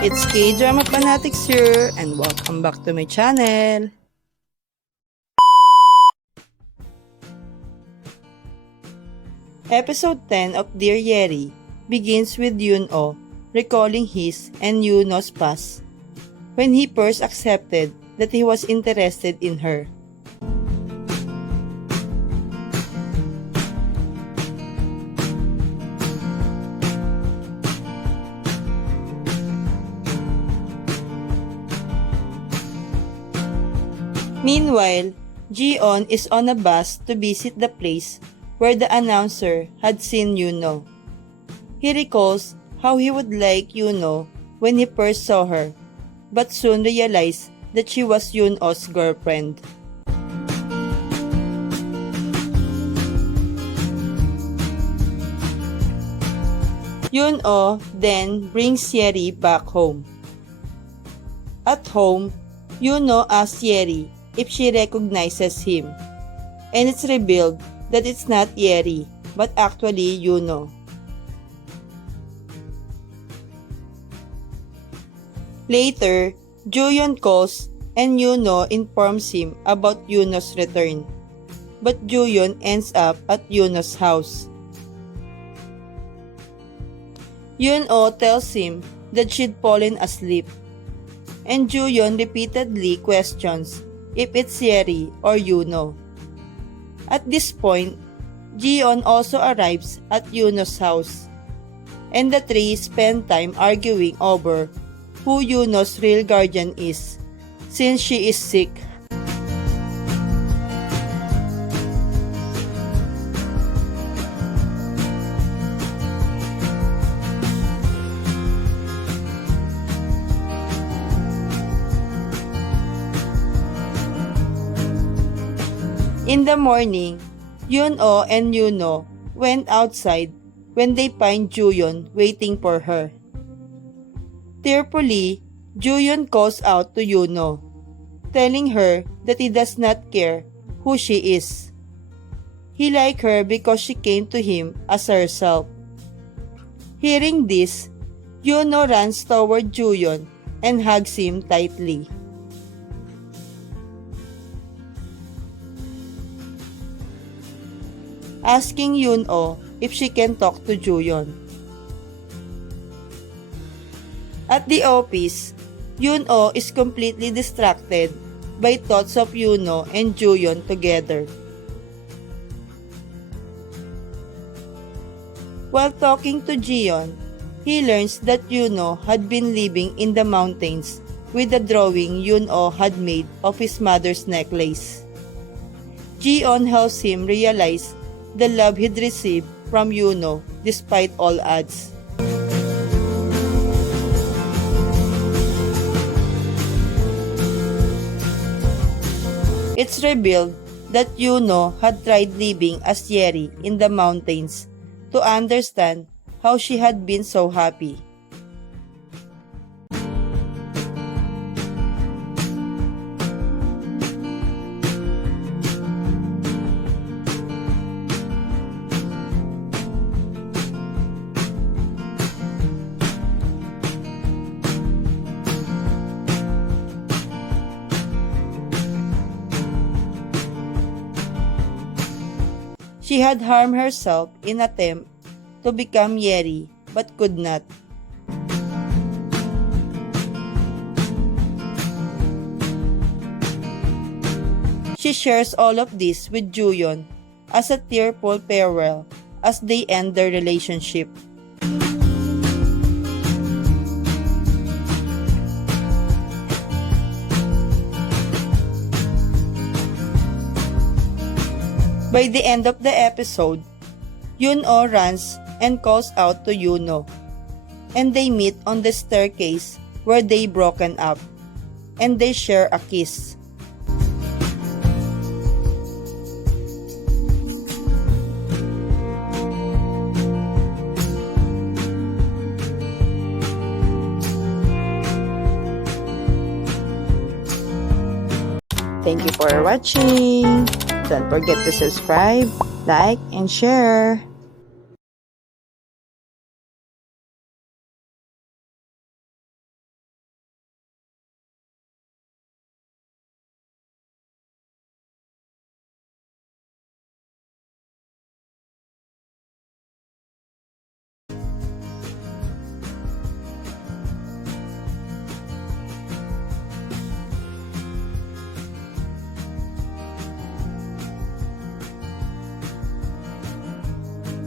It's K-Drama Fanatics here, and welcome back to my channel. Episode 10 of Dear Yeri begins with Yoon-oh recalling his and Yuno's past when he first accepted that he was interested in her. Meanwhile, Ji-on is on a bus to visit the place where the announcer had seen Yuno. He recalls how he would like Yuno when he first saw her, but soon realized that she was Yuno's girlfriend. Yuno then brings Yeri back home. At home, Yuno asks Yeri if she recognizes him, and it's revealed that it's not Yeri, but actually Yuno. Later, Juyeon calls and Yuno informs him about Yuno's return, but Juyeon ends up at Yuno's house. Yuno tells him that she'd fallen asleep, and Juyeon repeatedly questions if it's Yeri or Yuno. At this point, Ji-on also arrives at Yuno's house, and the three spend time arguing over who Yuno's real guardian is, since she is sick. In the morning, Yoon-oh and Yuno went outside when they find Juyeon waiting for her. Tearfully, Juyeon calls out to Yuno, telling her that he does not care who she is. He liked her because she came to him as herself. Hearing this, Yuno runs toward Juyeon and hugs him tightly. Asking Yoon-oh if she can talk to Juyeon. At the office, Yoon-oh is completely distracted by thoughts of Yuno and Juyeon together. While talking to Jiyeon, he learns that Yuno had been living in the mountains with the drawing Yoon-oh had made of his mother's necklace. Jiyeon helps him realize the love he'd received from Yuno despite all odds. It's revealed that Yuno had tried living as Yeri in the mountains to understand how she had been so happy. She had harmed herself in attempt to become Yeri but could not. She shares all of this with Juyeon as a tearful farewell as they end their relationship. By the end of the episode, Yoon-oh runs and calls out to Yuno, and they meet on the staircase where they broken up, and they share a kiss. Thank you for watching. Don't forget to subscribe, like, and share.